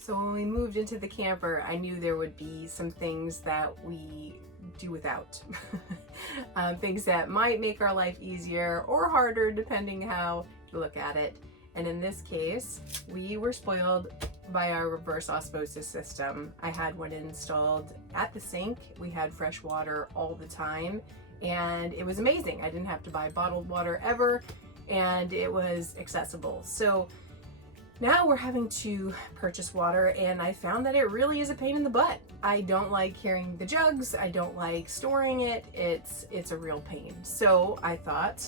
So when we moved into the camper, I knew there would be some things that we do without. Things that might make our life easier or harder depending how you look at it. And in this case, we were spoiled by our reverse osmosis system. I had one installed at the sink. We had fresh water all the time and it was amazing. I didn't have to buy bottled water ever and it was accessible. So now we're having to purchase water and I found that it really is a pain in the butt. I don't like carrying the jugs. I don't like storing it. It's a real pain. So I thought,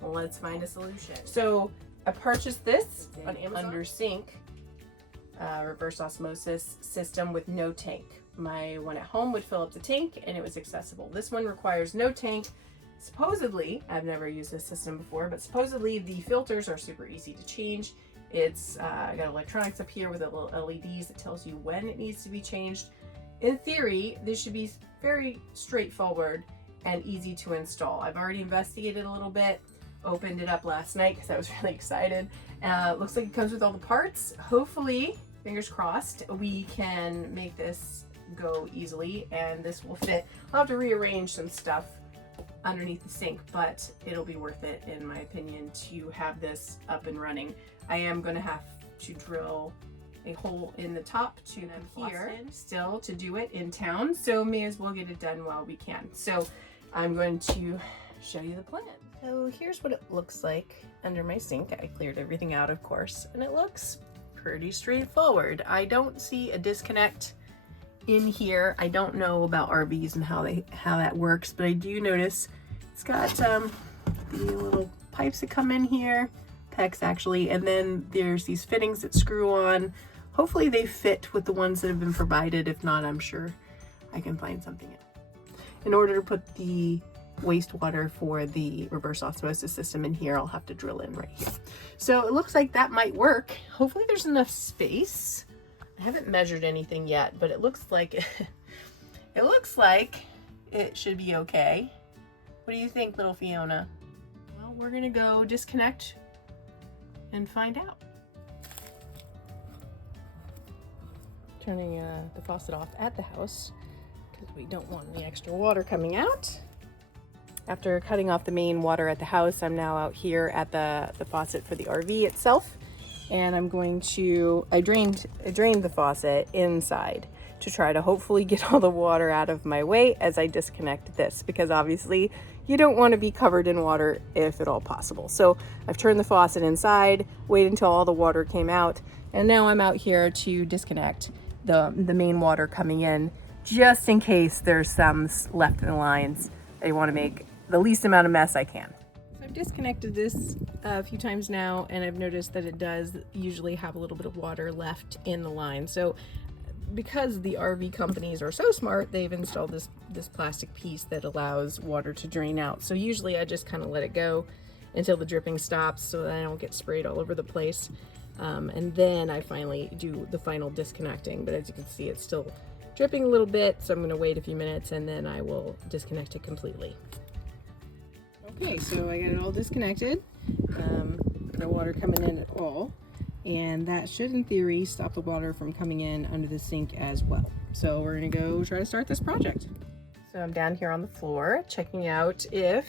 well, let's find a solution. So I purchased this on Amazon under sink reverse osmosis system with no tank. My one at home would fill up the tank and it was accessible. This one requires no tank. Supposedly, I've never used this system before, but supposedly the filters are super easy to change. It's got electronics up here with a little LEDs that tells you when it needs to be changed. In theory, this should be very straightforward and easy to install. I've already investigated a little bit, opened it up last night because I was really excited. Looks like it comes with all the parts. Hopefully, fingers crossed, we can make this go easily and this will fit. I'll have to rearrange some stuff underneath the sink, but it'll be worth it in my opinion to have this up and running. I am going to have to drill a hole in the top to them here still to do it in town, so may as well get it done while we can. So I'm going to show you the plan. So here's what it looks like under my sink. I cleared everything out, of course, and it looks pretty straightforward. I don't see a disconnect in here. I don't know about RVs and how that works, but I do notice it's got the little pipes that come in here, PEX actually, and then there's these fittings that screw on. Hopefully they fit with the ones that have been provided. If not, I'm sure I can find something in order to put the wastewater for the reverse osmosis system in here. I'll have to drill in right here. So it looks like that might work. Hopefully there's enough space. I haven't measured anything yet, but it looks like it should be okay. What do you think, little Fiona? Well, we're gonna go disconnect and find out. Turning the faucet off at the house because we don't want any extra water coming out. After cutting off the main water at the house, I'm now out here at the faucet for the RV itself. And I'm going to, I drained the faucet inside to try to hopefully get all the water out of my way as I disconnect this, because obviously you don't want to be covered in water if at all possible. So I've turned the faucet inside, waited until all the water came out, and now I'm out here to disconnect the main water coming in, just in case there's some left in the lines. I want to make the least amount of mess I can. So I've disconnected this a few times now, and I've noticed that it does usually have a little bit of water left in the line. So because the RV companies are so smart, they've installed this plastic piece that allows water to drain out. So usually I just kind of let it go until the dripping stops so that I don't get sprayed all over the place. And then I finally do the final disconnecting. But as you can see, it's still dripping a little bit, so I'm going to wait a few minutes and then I will disconnect it completely. Okay, so I got it all disconnected. No water coming in at all. And that should, in theory, stop the water from coming in under the sink as well. So we're gonna go try to start this project. So I'm down here on the floor checking out if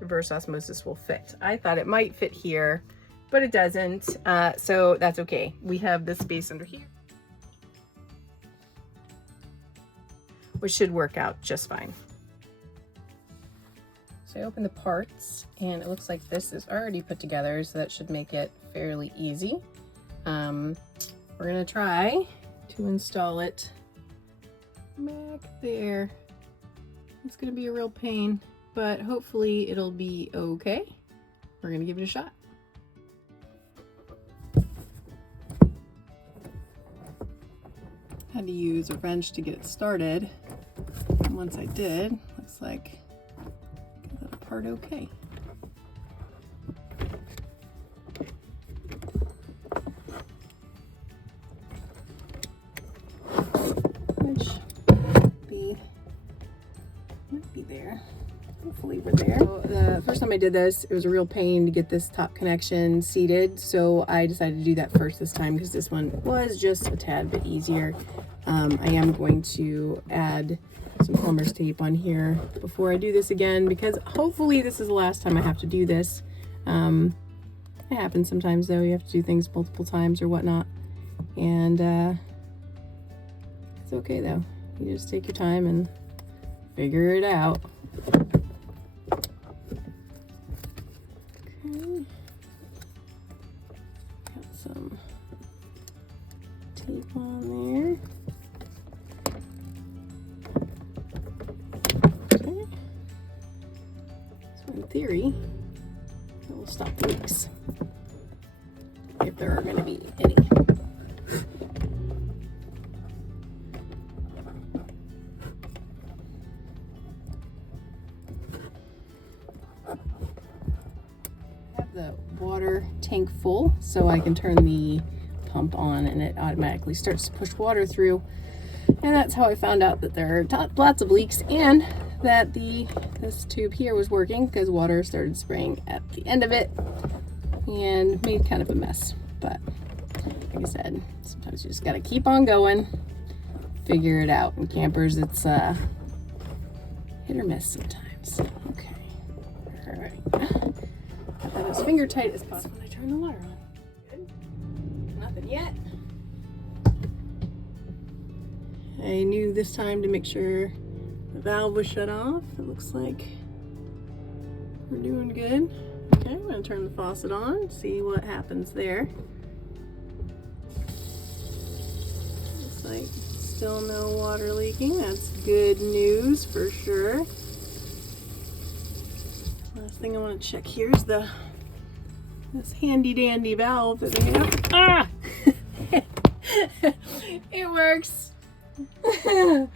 reverse osmosis will fit. I thought it might fit here, but it doesn't. So that's okay. We have this space under here, which should work out just fine. So I open the parts and it looks like this is already put together, so that should make it fairly easy. We're gonna try to install it back there. It's gonna be a real pain, but hopefully it'll be okay. We're gonna give it a shot. Had to use a wrench to get it started. And once I did, looks like part okay. Which might be there. Hopefully we're there. So the first time I did this, it was a real pain to get this top connection seated, so I decided to do that first this time because this one was just a tad bit easier. I am going to add some plumber's tape on here before I do this again, because hopefully this is the last time I have to do this. It happens sometimes though, you have to do things multiple times or whatnot, and it's okay though. You just take your time and figure it out. Okay. Got some tape on there. Okay. So in theory, it will stop the leaks, if there are going to be any. The water tank full, so I can turn the pump on and it automatically starts to push water through. And that's how I found out that there are lots of leaks and that this tube here was working, because water started spraying at the end of it and made kind of a mess. But like I said, sometimes you just gotta keep on going, figure it out. In campers, it's hit or miss sometimes. Okay, all right. Have as finger tight as possible when I turn the water on. Good. Nothing yet. I knew this time to make sure the valve was shut off. It looks like we're doing good. Okay, I'm gonna turn the faucet on, see what happens there. Looks like still no water leaking. That's good news for sure. Last thing I want to check here is this handy dandy valve that they have. Ah! It works. All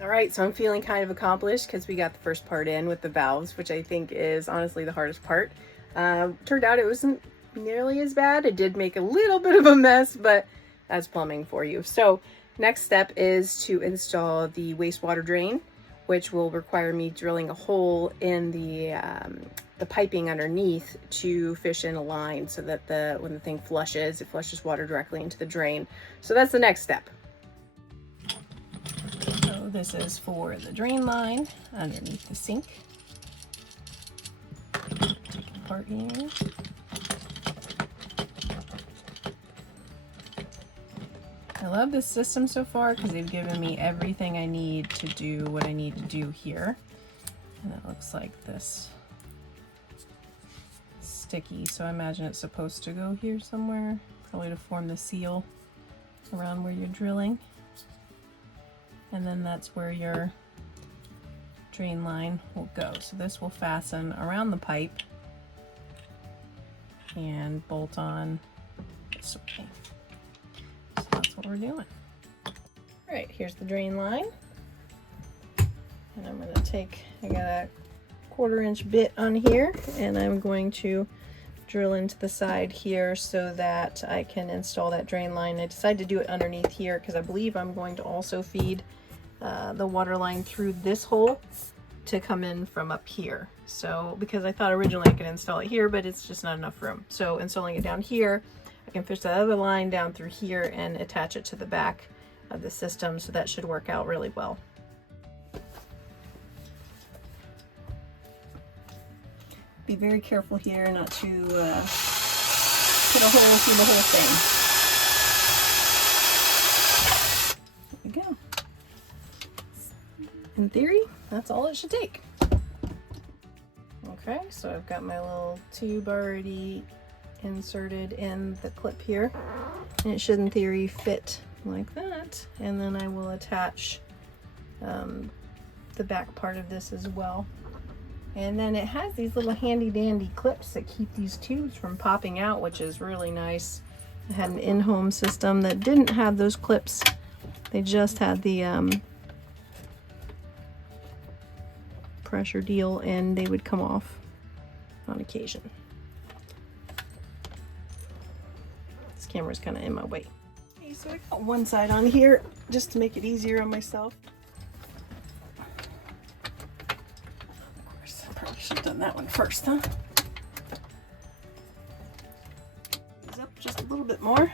right, so I'm feeling kind of accomplished because we got the first part in with the valves, which I think is honestly the hardest part. Turned out it wasn't nearly as bad. It did make a little bit of a mess, but that's plumbing for you. So next step is to install the wastewater drain, which will require me drilling a hole in the piping underneath to fish in a line so that when the thing flushes, it flushes water directly into the drain. So that's the next step. So this is for the drain line underneath the sink. Take it apart here. I love this system so far because they've given me everything I need to do what I need to do here. And it looks like this sticky, so I imagine it's supposed to go here somewhere, probably to form the seal around where you're drilling. And then that's where your drain line will go. So this will fasten around the pipe and bolt on this way. So that's what we're doing. All right, here's the drain line. And I'm gonna I got a 1/4 inch bit on here, and I'm going to drill into the side here so that I can install that drain line. I decided to do it underneath here because I believe I'm going to also feed the water line through this hole to come in from up here. So because I thought originally I could install it here, but it's just not enough room. So installing it down here, I can fish that other line down through here and attach it to the back of the system, so that should work out really well. Be very careful here not to put a hole through the whole thing. There we go. In theory, that's all it should take. Okay, so I've got my little tube already inserted in the clip here, and it should in theory fit like that. And then I will attach the back part of this as well. And then it has these little handy dandy clips that keep these tubes from popping out, which is really nice. I had an in-home system that didn't have those clips. They just had the pressure deal, and they would come off on occasion. This camera's kind of in my way. Okay, so I got one side on here just to make it easier on myself. Should have done that one first, huh? These up just a little bit more.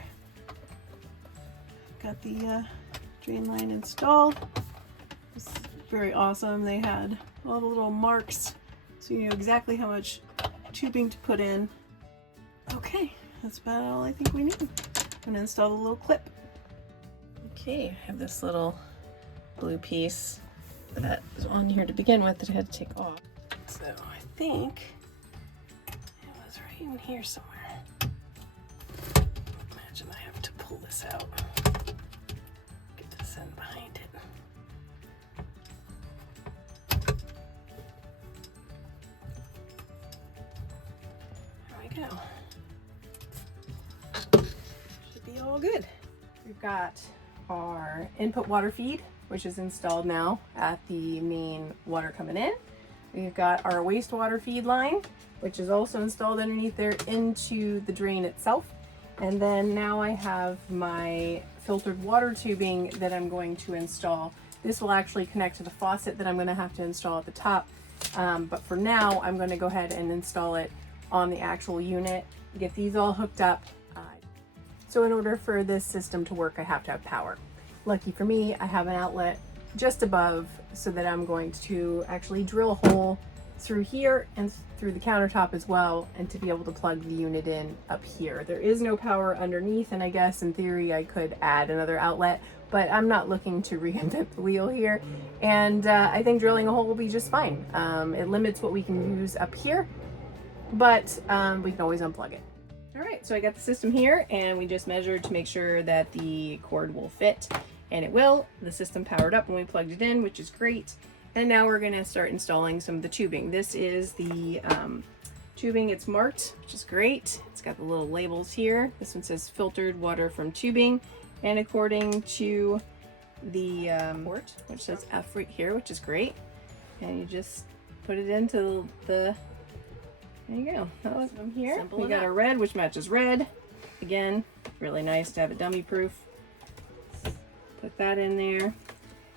Got the drain line installed. It's very awesome. They had all the little marks, so you know exactly how much tubing to put in. Okay, that's about all I think we need. I'm gonna install the little clip. Okay, I have this little blue piece that was on here to begin with that I had to take off. So I think it was right in here somewhere. Imagine I have to pull this out. Get this in behind it. There we go. Should be all good. We've got our input water feed, which is installed now at the main water coming in. We've got our wastewater feed line, which is also installed underneath there into the drain itself. And then now I have my filtered water tubing that I'm going to install. This will actually connect to the faucet that I'm going to have to install at the top. But for now, I'm going to go ahead and install it on the actual unit, get these all hooked up. So in order for this system to work, I have to have power. Lucky for me, I have an outlet just above so that I'm going to actually drill a hole through here and through the countertop as well, and to be able to plug the unit in up here. There is no power underneath, and I guess in theory I could add another outlet, but I'm not looking to reinvent the wheel here. And I think drilling a hole will be just fine. It limits what we can use up here, but we can always unplug it. All right, so I got the system here, and we just measured to make sure that the cord will fit, and it will. The system powered up when we plugged it in, which is great. And now we're gonna start installing some of the tubing. This is the tubing, it's marked, which is great. It's got the little labels here. This one says filtered water from tubing, and according to the port, which says F right here, which is great. And you just put it into the, there you go. That was from here. Simple we enough. Got our red, which matches red. Again, really nice to have it dummy proof. Put that in there.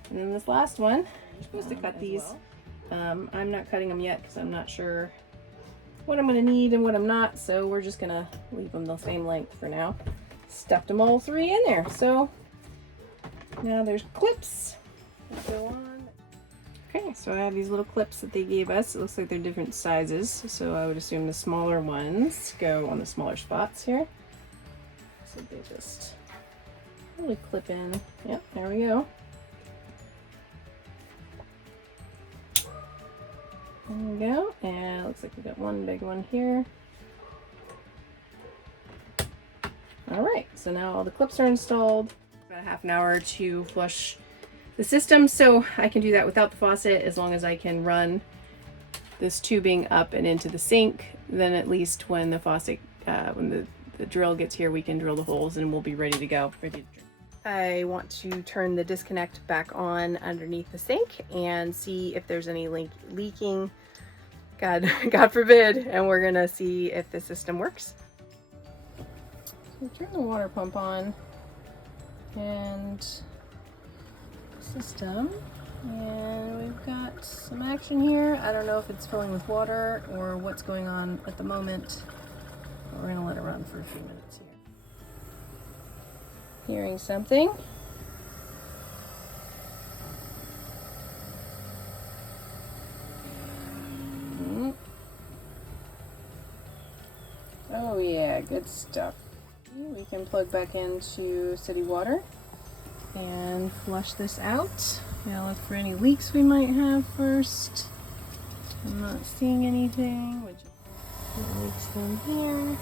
And then this last one, you're supposed to cut these. Well. I'm not cutting them yet because I'm not sure what I'm going to need and what I'm not. So we're just going to leave them the same length for now. Stuffed them all three in there. So now there's clips that go on. Okay, so I have these little clips that they gave us. It looks like they're different sizes. So I would assume the smaller ones go on the smaller spots here. So they just really clip in. Yep, there we go. There we go. And it looks like we got one big one here. All right, so now all the clips are installed. About a half an hour to flush the system, so I can do that without the faucet as long as I can run this tubing up and into the sink. Then at least when the faucet, when the drill gets here, we can drill the holes and we'll be ready to go. I want to turn the disconnect back on underneath the sink and see if there's any leaking. God forbid. And we're gonna see if the system works. So turn the water pump on and system, and we've got some action here. I don't know if it's filling with water or what's going on at the moment, but we're gonna let it run for a few minutes here. Hearing something. Oh yeah, good stuff. We can plug back into city water and flush this out. Now look for any leaks we might have first. I'm not seeing anything. Leaks in here.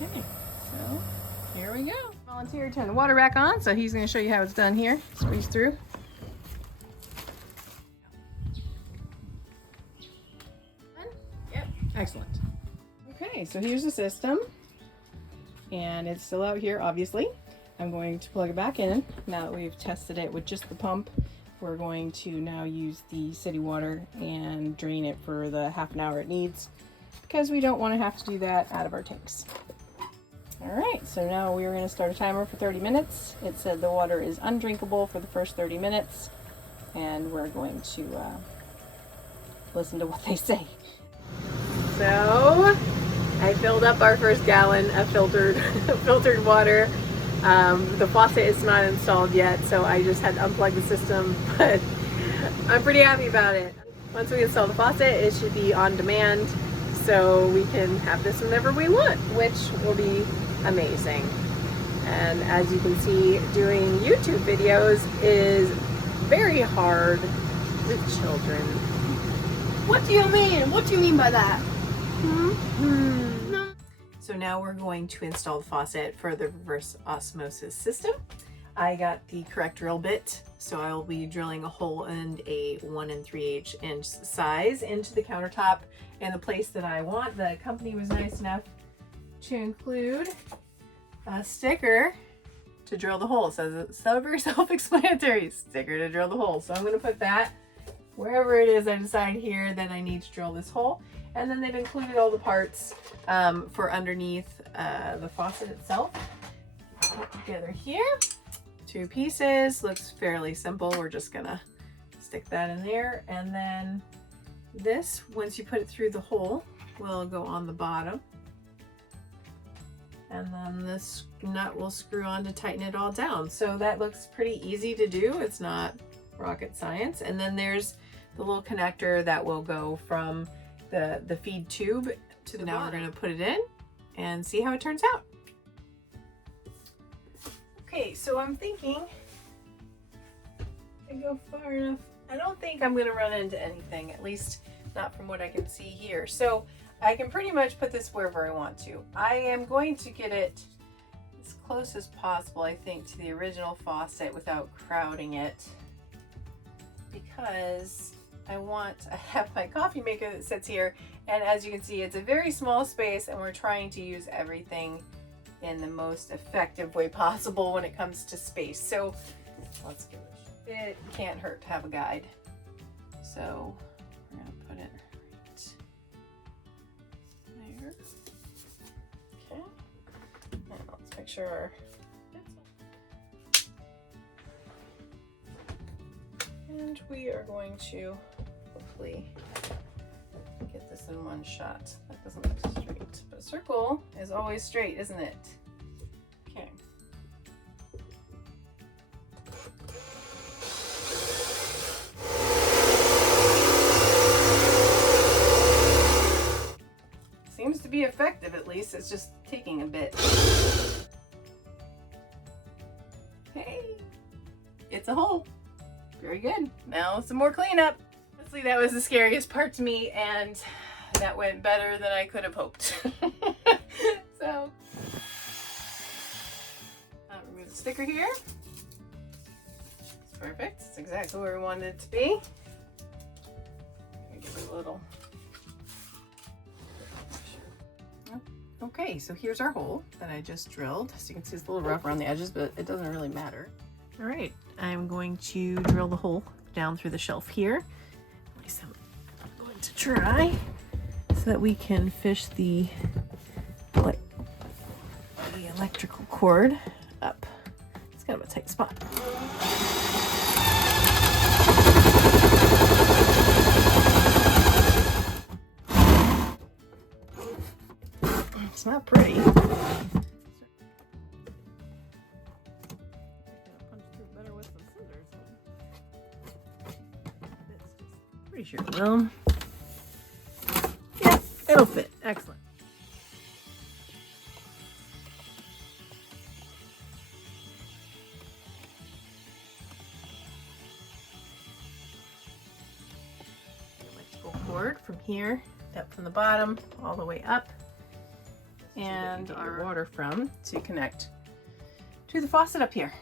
Okay, so here we go. Volunteer turn the water back on, so he's going to show you how it's done here. Squeeze through. Yep, excellent. Okay, so here's the system, and it's still out here, obviously. I'm going to plug it back in. Now that we've tested it with just the pump, we're going to now use the city water and drain it for the half an hour it needs, because we don't want to have to do that out of our tanks. All right, so now we're going to start a timer for 30 minutes. It said the water is undrinkable for the first 30 minutes, and we're going to listen to what they say. So I filled up our first gallon of filtered water. The faucet is not installed yet, so I just had to unplug the system, but I'm pretty happy about it. Once we install the faucet, it should be on demand, so we can have this whenever we want, which will be amazing. And as you can see, doing YouTube videos is very hard with children. What do you mean? What do you mean by that? No. So now we're going to install the faucet for the reverse osmosis system. I got the correct drill bit, so I will be drilling a hole in a 1 3/8 inch size into the countertop in the place that I want. The company was nice enough to include a sticker to drill the hole. It says it's so very self-explanatory, sticker to drill the hole. So I'm going to put that wherever it is I decide here that I need to drill this hole. And then they've included all the parts for underneath the faucet itself. Put together here. 2 pieces, looks fairly simple. We're just gonna stick that in there. And then this, once you put it through the hole, will go on the bottom. And then this nut will screw on to tighten it all down. So that looks pretty easy to do. It's not rocket science. And then there's the little connector that will go from the feed tube to the bottom. Now we're gonna put it in and see how it turns out. Okay, so I'm thinking I go far enough. I don't think I'm gonna run into anything, at least not from what I can see here. So I can pretty much put this wherever I want to. I am going to get it as close as possible, I think, to the original faucet without crowding it, because I have my coffee maker that sits here, and as you can see, it's a very small space, and we're trying to use everything in the most effective way possible when it comes to space. So let's give it a shot. It can't hurt to have a guide. So we're gonna put it right there. Okay. And let's make sure. And we are going to hopefully get this in one shot. That doesn't look straight, but a circle is always straight, isn't it? Okay. Seems to be effective, at least. It's just taking a bit. Hey, it's a hole. Very good. Now some more cleanup. Honestly, that was the scariest part to me, and that went better than I could have hoped. So, remove the sticker here. It's perfect. It's exactly where we wanted it to be. Give it a little. Okay, so here's our hole that I just drilled. So you can see it's a little rough around the edges, but it doesn't really matter. All right, I'm going to drill the hole down through the shelf here. At least I'm going to try, so that we can fish the electrical cord up. It's kind of a tight spot. It's not pretty. Pretty sure it will. Yeah, it'll fit. Excellent. Electrical cord from here, up from the bottom, all the way up, and our water from to connect to the faucet up here.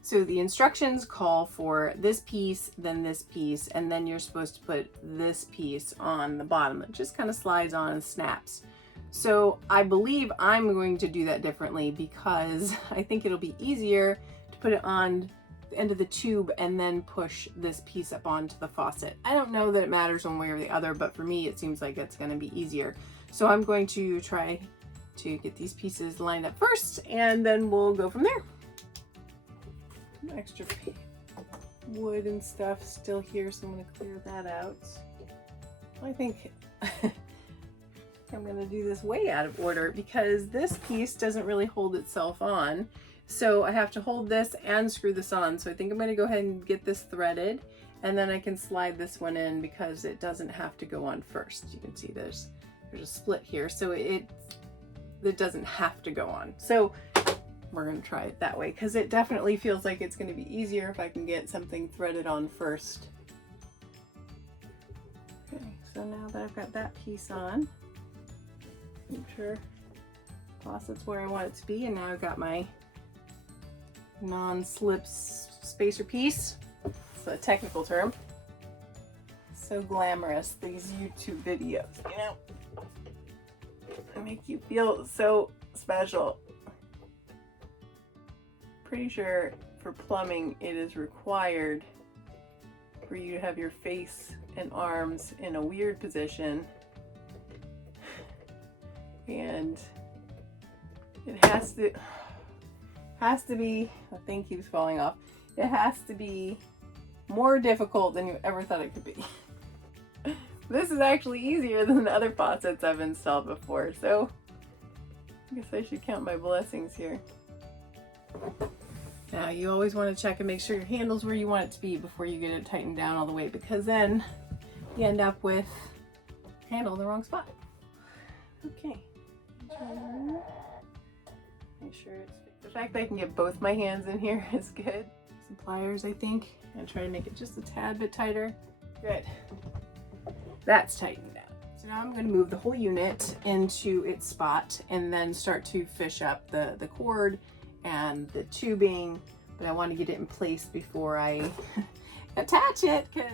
So the instructions call for this piece, then this piece, and then you're supposed to put this piece on the bottom. It just kind of slides on and snaps. So I believe I'm going to do that differently, because I think it'll be easier to put it on the end of the tube and then push this piece up onto the faucet. I don't know that it matters one way or the other, but for me it seems like it's going to be easier. So I'm going to try to get these pieces lined up first, and then we'll go from there. Extra wood and stuff still here, so I'm going to clear that out. I think I'm going to do this way out of order because this piece doesn't really hold itself on. So I have to hold this and screw this on. So I think I'm going to go ahead and get this threaded, and then I can slide this one in because it doesn't have to go on first. You can see there's a split here, so it doesn't have to go on. So we're going to try it that way because it definitely feels like it's going to be easier if I can get something threaded on first. Okay, so now that I've got that piece on, make sure faucet's where I want it to be, and now I've got my non-slip spacer piece. It's a technical term. So glamorous, these YouTube videos, you know? They make you feel so special. Pretty sure for plumbing it is required for you to have your face and arms in a weird position, and it has to be, the thing keeps falling off, it has to be more difficult than you ever thought it could be. This is actually easier than the other faucets I've installed before, so I guess I should count my blessings here. Now you always want to check and make sure your handle's where you want it to be before you get it tightened down all the way, because then you end up with handle in the wrong spot. Okay. Make sure it's the fact that I can get both my hands in here is good. Some pliers, I think, and try to make it just a tad bit tighter. Good. That's tightened down. So now I'm going to move the whole unit into its spot and then start to fish up the cord and the tubing, but I want to get it in place before I attach it, because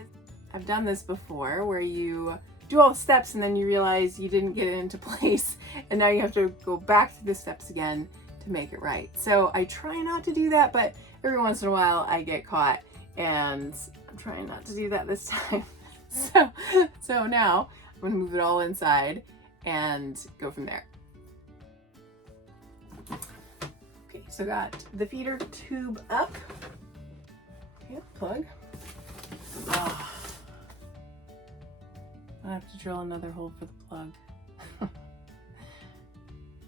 I've done this before where you do all the steps and then you realize you didn't get it into place, and now you have to go back to the steps again to make it right. So I try not to do that, but every once in a while I get caught, and I'm trying not to do that this time. So now I'm going to move it all inside and go from there. Okay, so got the feeder tube up. Okay, plug. Oh, I have to drill another hole for the plug.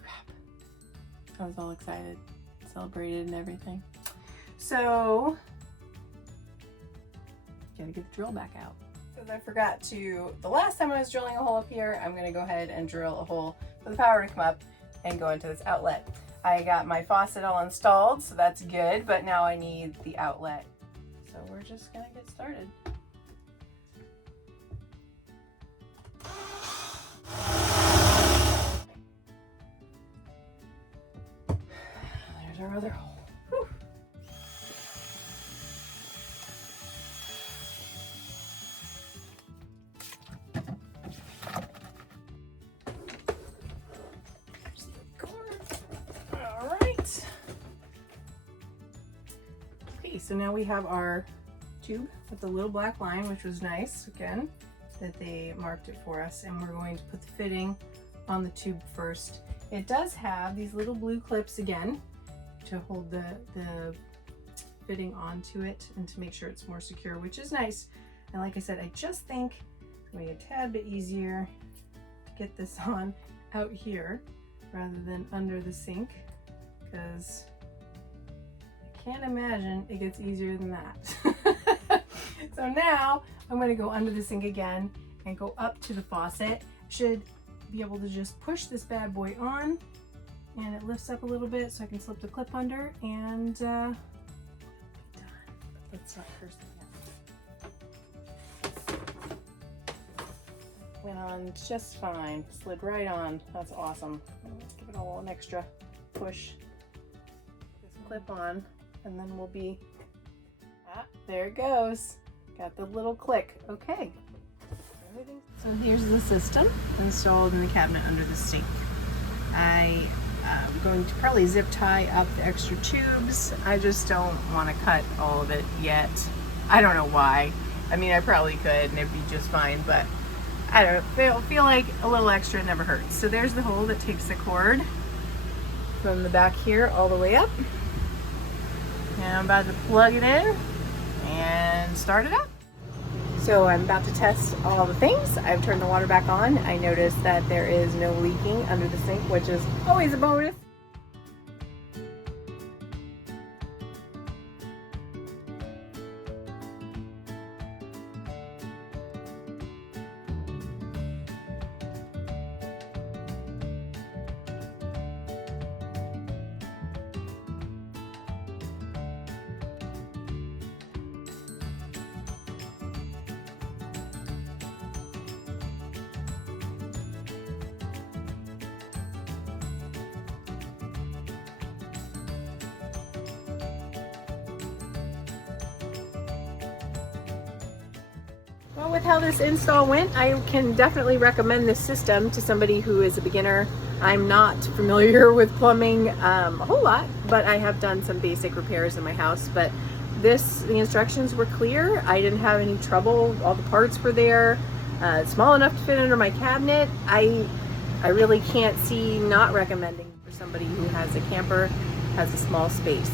Crap. I was all excited, celebrated and everything. So, gotta get the drill back out. Because I forgot to, the last time I was drilling a hole up here, I'm gonna go ahead and drill a hole for the power to come up and go into this outlet. I got my faucet all installed, so that's good, but now I need the outlet. So we're just gonna get started. There's our other hole. Whew. All right. Okay, so now we have our tube with the little black line, which was nice, again, that they marked it for us, and we're going to put the fitting on the tube first. It does have these little blue clips again to hold the fitting onto it and to make sure it's more secure, which is nice. And like I said, I just think it's going to be a tad bit easier to get this on out here rather than under the sink, because I can't imagine it gets easier than that. So now I'm going to go under the sink again and go up to the faucet. Should be able to just push this bad boy on, and it lifts up a little bit so I can slip the clip under, and done. Let's not curse again. Went on just fine. Slid right on. That's awesome. Let's give it all an extra push. This clip on, and then we'll be, there it goes. Got the little click. Okay. So here's the system installed in the cabinet under the sink. I am going to probably zip tie up the extra tubes. I just don't want to cut all of it yet. I don't know why. I mean, I probably could and it'd be just fine, but I don't feel like a little extra never hurts. So there's the hole that takes the cord from the back here all the way up. And I'm about to plug it in and start it up. So I'm about to test all the things. I've turned the water back on. I noticed that there is no leaking under the sink, which is always a bonus. Well, with how this install went, I can definitely recommend this system to somebody who is a beginner. I'm not familiar with plumbing a whole lot, but I have done some basic repairs in my house. But the instructions were clear. I didn't have any trouble. All the parts were there. Small enough to fit under my cabinet. I really can't see not recommending for somebody who has a camper, has a small space.